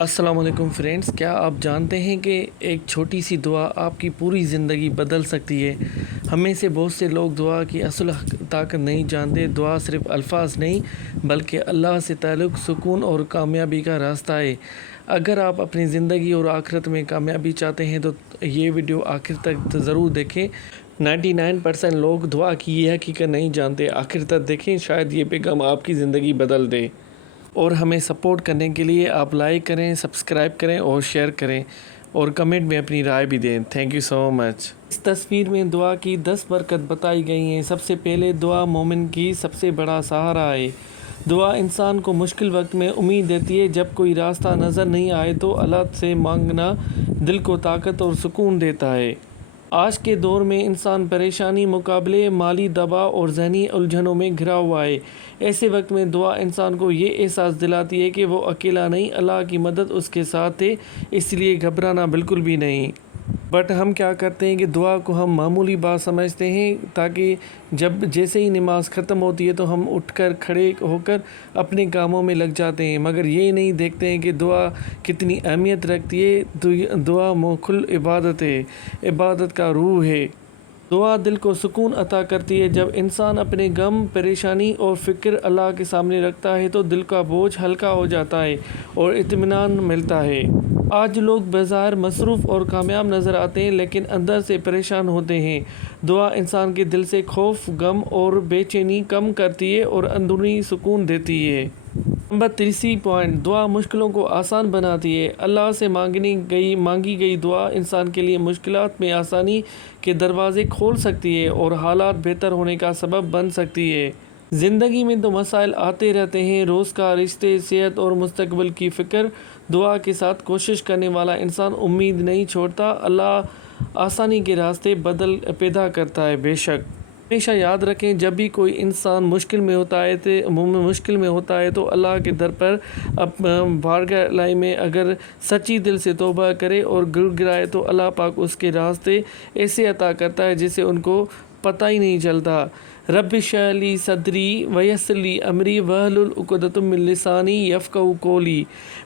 السلام علیکم فرینڈز، کیا آپ جانتے ہیں کہ ایک چھوٹی سی دعا آپ کی پوری زندگی بدل سکتی ہے؟ ہمیں سے بہت سے لوگ دعا کی اصل طاقت نہیں جانتے۔ دعا صرف الفاظ نہیں بلکہ اللہ سے تعلق، سکون اور کامیابی کا راستہ ہے۔ اگر آپ اپنی زندگی اور آخرت میں کامیابی چاہتے ہیں تو یہ ویڈیو آخر تک ضرور دیکھیں۔ 99% لوگ دعا کی یہ حقیقت نہیں جانتے۔ آخر تک دیکھیں، شاید یہ پیغام آپ کی زندگی بدل دے۔ اور ہمیں سپورٹ کرنے کے لیے آپ لائک کریں، سبسکرائب کریں اور شیئر کریں اور کمنٹ میں اپنی رائے بھی دیں۔ تھینک یو سو مچ۔ اس تصویر میں دعا کی 10 برکت بتائی گئی ہیں۔ سب سے پہلے دعا مومن کی سب سے بڑا سہارا ہے۔ دعا انسان کو مشکل وقت میں امید دیتی ہے۔ جب کوئی راستہ نظر نہیں آئے تو اللہ سے مانگنا دل کو طاقت اور سکون دیتا ہے۔ آج کے دور میں انسان پریشانی، مقابلے، مالی دباؤ اور ذہنی الجھنوں میں گھرا ہوا ہے۔ ایسے وقت میں دعا انسان کو یہ احساس دلاتی ہے کہ وہ اکیلا نہیں، اللہ کی مدد اس کے ساتھ ہے، اس لیے گھبرانا بالکل بھی نہیں۔ بٹ ہم کیا کرتے ہیں کہ دعا کو ہم معمولی بات سمجھتے ہیں، تاکہ جیسے ہی نماز ختم ہوتی ہے تو ہم اٹھ کر کھڑے ہو کر اپنے کاموں میں لگ جاتے ہیں، مگر یہ نہیں دیکھتے ہیں کہ دعا کتنی اہمیت رکھتی ہے۔ دعا مخل عبادت ہے، عبادت کا روح ہے۔ دعا دل کو سکون عطا کرتی ہے۔ جب انسان اپنے غم، پریشانی اور فکر اللہ کے سامنے رکھتا ہے تو دل کا بوجھ ہلکا ہو جاتا ہے اور اطمینان ملتا ہے۔ آج لوگ بظاہر مصروف اور کامیاب نظر آتے ہیں لیکن اندر سے پریشان ہوتے ہیں۔ دعا انسان کے دل سے خوف، غم اور بے چینی کم کرتی ہے اور اندرونی سکون دیتی ہے۔ نمبر 3 پوائنٹ، دعا مشکلوں کو آسان بناتی ہے۔ اللہ سے مانگی گئی دعا انسان کے لیے مشکلات میں آسانی کے دروازے کھول سکتی ہے اور حالات بہتر ہونے کا سبب بن سکتی ہے۔ زندگی میں تو مسائل آتے رہتے ہیں، روز کا رشتے، صحت اور مستقبل کی فکر۔ دعا کے ساتھ کوشش کرنے والا انسان امید نہیں چھوڑتا۔ اللہ آسانی کے راستے پیدا کرتا ہے۔ بے شک ہمیشہ یاد رکھیں، جب بھی کوئی انسان مشکل میں ہوتا ہے تو اللہ کے در پر بارگاہ الہی میں اگر سچی دل سے توبہ کرے اور گر گرائے تو اللہ پاک اس کے راستے ایسے عطا کرتا ہے جسے ان کو پتہ ہی نہیں چلتا۔ رب اشرح لی صدری ویسر لی امری واحلل عقدۃ من لسانی یفقہوا قولی۔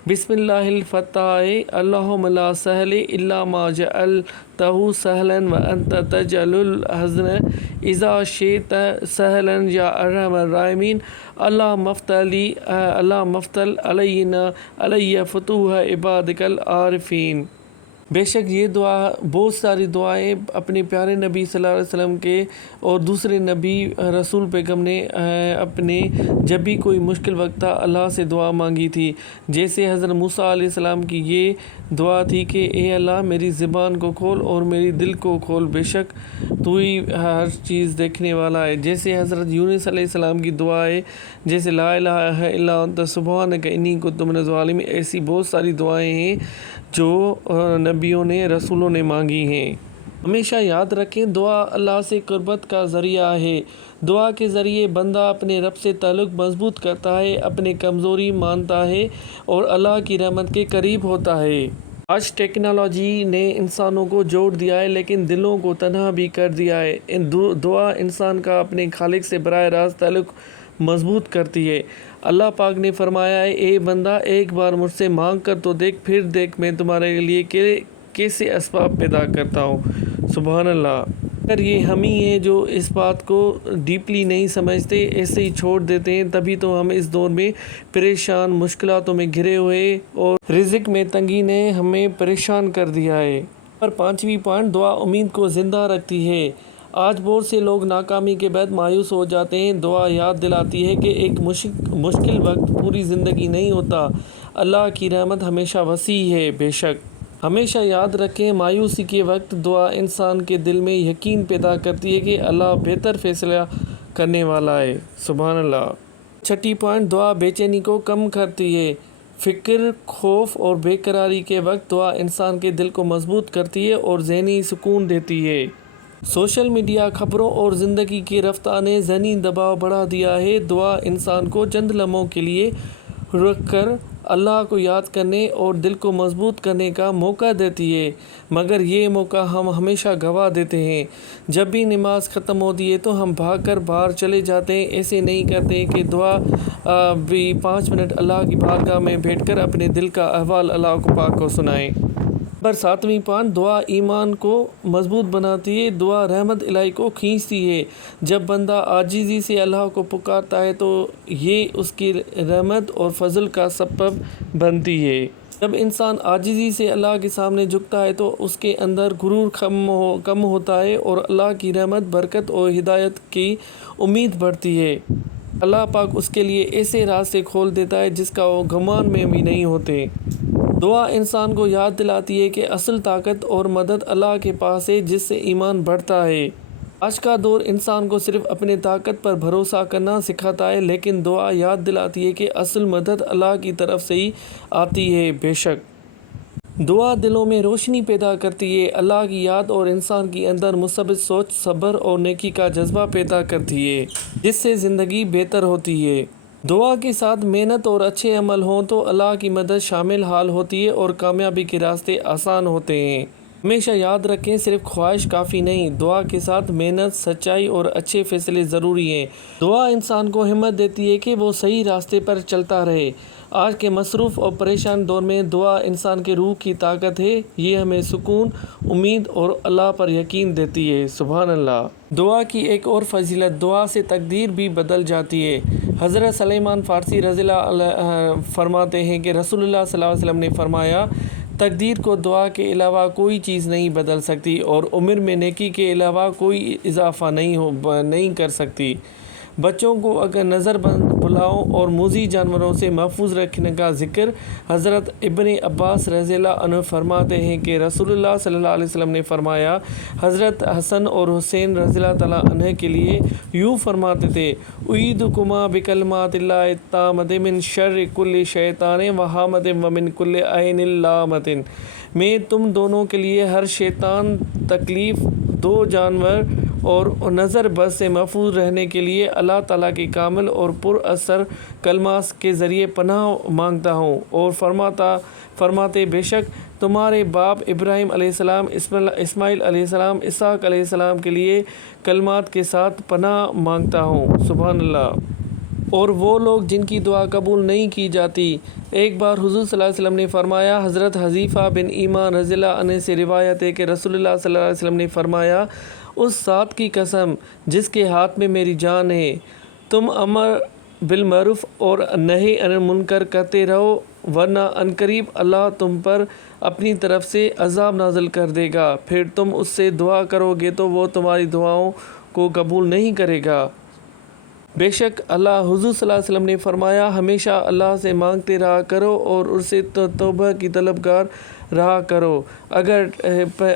بسم اللہ الفتاح، اللہم لا سہل الا ما جعلتہ سہلا وانت تجعل الحزن اذا شئت سہلا یا ارحم الراحمین۔ اللہم افتح علی فتوح عبادک العارفین۔ بے شک یہ دعا، بہت ساری دعائیں اپنے پیارے نبی صلی اللہ علیہ وسلم کے اور دوسرے نبی رسول پیغم نے اپنے جب بھی کوئی مشکل وقت تھا اللہ سے دعا مانگی تھی۔ جیسے حضرت موسیٰ علیہ السلام کی یہ دعا تھی کہ اے اللہ میری زبان کو کھول اور میری دل کو کھول، بے شک تو ہی ہر چیز دیکھنے والا ہے۔ جیسے حضرت یونس علیہ السلام کی دعا ہے، جیسے لا الہ الا انت سبحانک انی کنت من الظالمین۔ ایسی بہت ساری دعائیں ہیں جو نبیوں نے، رسولوں نے مانگی ہیں۔ ہمیشہ یاد رکھیں، دعا اللہ سے قربت کا ذریعہ ہے۔ دعا کے ذریعے بندہ اپنے رب سے تعلق مضبوط کرتا ہے، اپنی کمزوری مانتا ہے اور اللہ کی رحمت کے قریب ہوتا ہے۔ آج ٹیکنالوجی نے انسانوں کو جوڑ دیا ہے لیکن دلوں کو تنہا بھی کر دیا ہے۔ دعا انسان کا اپنے خالق سے براہ راست تعلق مضبوط کرتی ہے۔ اللہ پاک نے فرمایا ہے، اے بندہ ایک بار مجھ سے مانگ کر تو دیکھ، پھر دیکھ میں تمہارے لیے کیسے اسباب پیدا کرتا ہوں۔ سبحان اللہ۔ اگر یہ ہم ہی ہیں جو اس بات کو ڈیپلی نہیں سمجھتے، ایسے ہی چھوڑ دیتے ہیں، تبھی تو ہم اس دور میں پریشان، مشکلاتوں میں گھرے ہوئے اور رزق میں تنگی نے ہمیں پریشان کر دیا ہے۔ اور 5واں پوائنٹ، دعا امید کو زندہ رکھتی ہے۔ آج بہت سے لوگ ناکامی کے بعد مایوس ہو جاتے ہیں۔ دعا یاد دلاتی ہے کہ ایک مشکل وقت پوری زندگی نہیں ہوتا، اللہ کی رحمت ہمیشہ وسیع ہے۔ بے شک ہمیشہ یاد رکھیں، مایوسی کے وقت دعا انسان کے دل میں یقین پیدا کرتی ہے کہ اللہ بہتر فیصلہ کرنے والا ہے۔ سبحان اللہ۔ 6واں پوائنٹ، دعا بے چینی کو کم کرتی ہے۔ فکر، خوف اور بے قراری کے وقت دعا انسان کے دل کو مضبوط کرتی ہے اور ذہنی سکون دیتی ہے۔ سوشل میڈیا، خبروں اور زندگی کی رفتار نے ذہنی دباؤ بڑھا دیا ہے۔ دعا انسان کو چند لمحوں کے لیے رک کر اللہ کو یاد کرنے اور دل کو مضبوط کرنے کا موقع دیتی ہے، مگر یہ موقع ہم ہمیشہ گنوا دیتے ہیں۔ جب بھی نماز ختم ہوتی ہے تو ہم بھاگ کر باہر چلے جاتے ہیں، ایسے نہیں کرتے کہ دعا بھی 5 منٹ اللہ کی بارگاہ میں بیٹھ کر اپنے دل کا احوال اللہ کو پاک کو سنائیں۔ نمبر 7ویں پوائنٹ، دعا ایمان کو مضبوط بناتی ہے، دعا رحمت الہی کو کھینچتی ہے۔ جب بندہ عاجزی سے اللہ کو پکارتا ہے تو یہ اس کی رحمت اور فضل کا سبب بنتی ہے۔ جب انسان عاجزی سے اللہ کے سامنے جھکتا ہے تو اس کے اندر غرور کم ہوتا ہے اور اللہ کی رحمت، برکت اور ہدایت کی امید بڑھتی ہے۔ اللہ پاک اس کے لیے ایسے راستے کھول دیتا ہے جس کا وہ گمان میں بھی نہیں ہوتے۔ دعا انسان کو یاد دلاتی ہے کہ اصل طاقت اور مدد اللہ کے پاس ہے، جس سے ایمان بڑھتا ہے۔ آج کا دور انسان کو صرف اپنے طاقت پر بھروسہ کرنا سکھاتا ہے، لیکن دعا یاد دلاتی ہے کہ اصل مدد اللہ کی طرف سے ہی آتی ہے۔ بے شک دعا دلوں میں روشنی پیدا کرتی ہے، اللہ کی یاد اور انسان کے اندر مثبت سوچ، صبر اور نیکی کا جذبہ پیدا کرتی ہے، جس سے زندگی بہتر ہوتی ہے۔ دعا کے ساتھ محنت اور اچھے عمل ہوں تو اللہ کی مدد شامل حال ہوتی ہے اور کامیابی کے راستے آسان ہوتے ہیں۔ ہمیشہ یاد رکھیں، صرف خواہش کافی نہیں، دعا کے ساتھ محنت، سچائی اور اچھے فیصلے ضروری ہیں۔ دعا انسان کو ہمت دیتی ہے کہ وہ صحیح راستے پر چلتا رہے۔ آج کے مصروف اور پریشان دور میں دعا انسان کے روح کی طاقت ہے، یہ ہمیں سکون، امید اور اللہ پر یقین دیتی ہے۔ سبحان اللہ۔ دعا کی ایک اور فضیلت، دعا سے تقدیر بھی بدل جاتی ہے۔ حضرت سلمان فارسی رضی اللہ عنہ فرماتے ہیں کہ رسول اللہ صلی اللہ علیہ وسلم نے فرمایا، تقدیر کو دعا کے علاوہ کوئی چیز نہیں بدل سکتی اور عمر میں نیکی کے علاوہ کوئی اضافہ نہیں کر سکتی۔ بچوں کو اگر نظر بند، بلاؤں اور موذی جانوروں سے محفوظ رکھنے کا ذکر، حضرت ابن عباس رضی اللہ عنہ فرماتے ہیں کہ رسول اللہ صلی اللہ علیہ وسلم نے فرمایا، حضرت حسن اور حسین رضی اللہ تعالیٰ عنہ کے لیے یوں فرماتے تھے، اعیذکما بکلمات اللہ التامۃ من شر کل شیطان وہامۃ ومن کل عین لامۃ۔ میں تم دونوں کے لیے ہر شیطان، تکلیف، دو جانور اور نظر بد سے محفوظ رہنے کے لیے اللہ تعالیٰ کے کامل اور پر اثر کلمات کے ذریعے پناہ مانگتا ہوں، اور فرماتے بے شک تمہارے باپ ابراہیم علیہ السلام، اسماعیل علیہ السلام، اسحاق علیہ السلام کے لیے کلمات کے ساتھ پناہ مانگتا ہوں۔ سبحان اللہ۔ اور وہ لوگ جن کی دعا قبول نہیں کی جاتی۔ ایک بار حضور صلی اللہ علیہ وسلم نے فرمایا، حضرت حذیفہ بن ایمان رضی اللہ عنہ سے روایت ہے کہ رسول اللہ صلی اللہ علیہ وسلم نے فرمایا، اس ذات کی قسم جس کے ہاتھ میں میری جان ہے، تم امر بالمعروف اور نہی عن المنکر کرتے رہو، ورنہ عنقریب اللہ تم پر اپنی طرف سے عذاب نازل کر دے گا، پھر تم اس سے دعا کرو گے تو وہ تمہاری دعاؤں کو قبول نہیں کرے گا۔ بے شک اللہ، حضور صلی اللہ علیہ وسلم نے فرمایا، ہمیشہ اللہ سے مانگتے رہا کرو اور اس سے توبہ کی طلبگار رہا کرو۔ اگر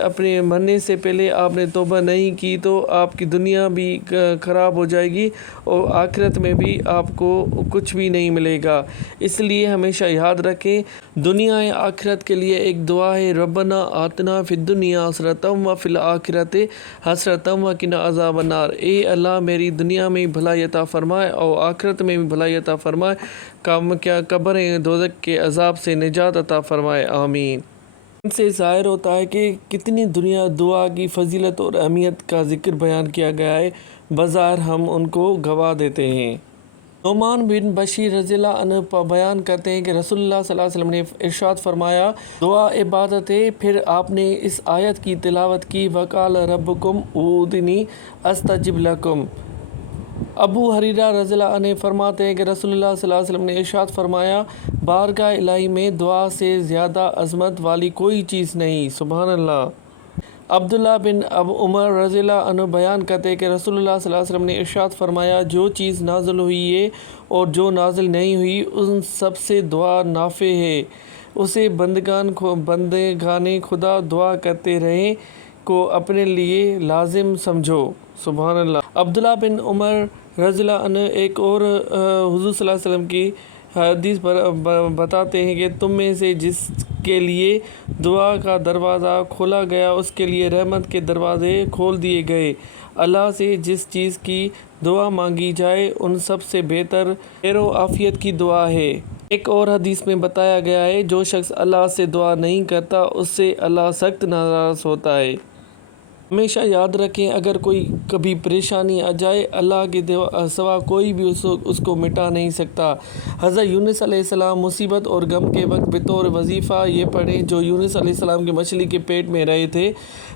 اپنے مرنے سے پہلے آپ نے توبہ نہیں کی تو آپ کی دنیا بھی خراب ہو جائے گی اور آخرت میں بھی آپ کو کچھ بھی نہیں ملے گا۔ اس لیے ہمیشہ یاد رکھیں، دنیا آخرت کے لیے ایک دعا ہے، ربنا آتنا فی الدنیا حسنۃ وفی الآخرۃ حسنۃ وقنا عذاب النار۔ اے اللہ، میری دنیا میں بھلائی عطا فرمائے اور آخرت میں بھی بھلائی عطا فرمائے، قبر دوزخ کے عذاب سے نجات عطا فرمائے، آمین۔ ان سے ظاہر ہوتا ہے کہ کتنی دعا کی فضیلت اور اہمیت کا ذکر بیان کیا گیا ہے، بظاہر ہم ان کو گنوا دیتے ہیں۔ نعمان بن بشیر رضی اللہ عنہ بیان کرتے ہیں کہ رسول اللہ صلی اللہ علیہ وسلم نے ارشاد فرمایا، دعا عبادت ہے۔ پھر آپ نے اس آیت کی تلاوت کی، وقال ربکم ادعونی استجب لکم۔ ابو ہریرہ رضی اللہ عنہ فرماتے ہیں کہ رسول اللہ صلی اللہ علیہ وسلم نے ارشاد فرمایا، بارگاہ الہی میں دعا سے زیادہ عظمت والی کوئی چیز نہیں۔ سبحان اللہ۔ عبداللہ بن عمر رضی اللہ عنہ بیان کرتے ہیں کہ رسول اللہ صلی اللہ علیہ وسلم نے ارشاد فرمایا، جو چیز نازل ہوئی ہے اور جو نازل نہیں ہوئی، ان سب سے دعا نافع ہے، اسے بندگان خدا دعا کرتے رہیں کو اپنے لیے لازم سمجھو۔ سبحان اللہ۔ عبداللہ بن عمر رضی اللہ عنہ ایک اور حضور صلی اللہ علیہ وسلم کی حدیث بتاتے ہیں کہ تم میں سے جس کے لیے دعا کا دروازہ کھولا گیا، اس کے لیے رحمت کے دروازے کھول دیے گئے۔ اللہ سے جس چیز کی دعا مانگی جائے، ان سب سے بہتر خیر و عافیت کی دعا ہے۔ ایک اور حدیث میں بتایا گیا ہے جو شخص اللہ سے دعا نہیں کرتا اس سے اللہ سخت ناراض ہوتا ہے۔ ہمیشہ یاد رکھیں اگر کوئی کبھی پریشانی آ جائے اللہ کے سوا کوئی بھی اس کو مٹا نہیں سکتا۔ حضرت یونس علیہ السلام مصیبت اور غم کے وقت بطور وظیفہ یہ پڑھیں جو یونس علیہ السلام کے مچھلی کے پیٹ میں رہے تھے،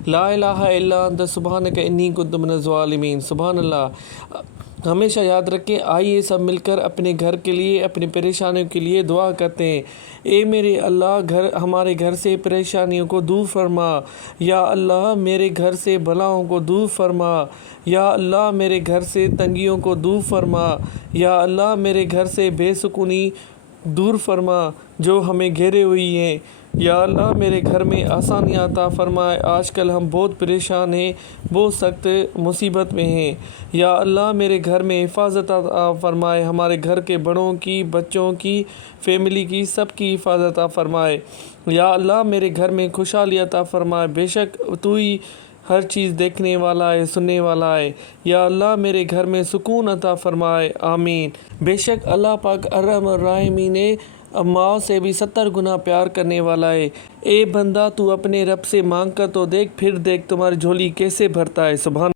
لا الہ الا انت سبحانک انی کنت من الظالمین۔ سبحان اللہ۔ ہمیشہ یاد رکھیں، آئیے سب مل کر اپنے گھر کے لیے، اپنی پریشانیوں کے لیے دعا کرتے ہیں۔ اے میرے اللہ، ہمارے گھر سے پریشانیوں کو دور فرما۔ یا اللہ میرے گھر سے بلاؤں کو دور فرما۔ یا اللہ میرے گھر سے تنگیوں کو دور فرما۔ یا اللہ میرے گھر سے بے سکونی دور فرما جو ہمیں گھیرے ہوئی ہیں۔ یا اللہ میرے گھر میں آسانیاں عطا فرمائے، آج کل ہم بہت پریشان ہیں، بہت سخت مصیبت میں ہیں۔ یا اللہ میرے گھر میں حفاظت عطا فرمائے، ہمارے گھر کے بڑوں کی، بچوں کی، فیملی کی، سب کی حفاظت عطا فرمائے۔ یا اللہ میرے گھر میں خوشحالی عطا فرمائے، بے شک تو ہی ہر چیز دیکھنے والا ہے، سننے والا ہے۔ یا اللہ میرے گھر میں سکون عطا فرمائے، آمین۔ بے شک اللہ پاک ارحم الراحمین ہے، ماں سے بھی 70 گنا پیار کرنے والا ہے۔ اے بندہ تو اپنے رب سے مانگ کر تو دیکھ، پھر دیکھ تمہاری جھولی کیسے بھرتا ہے۔ سبحان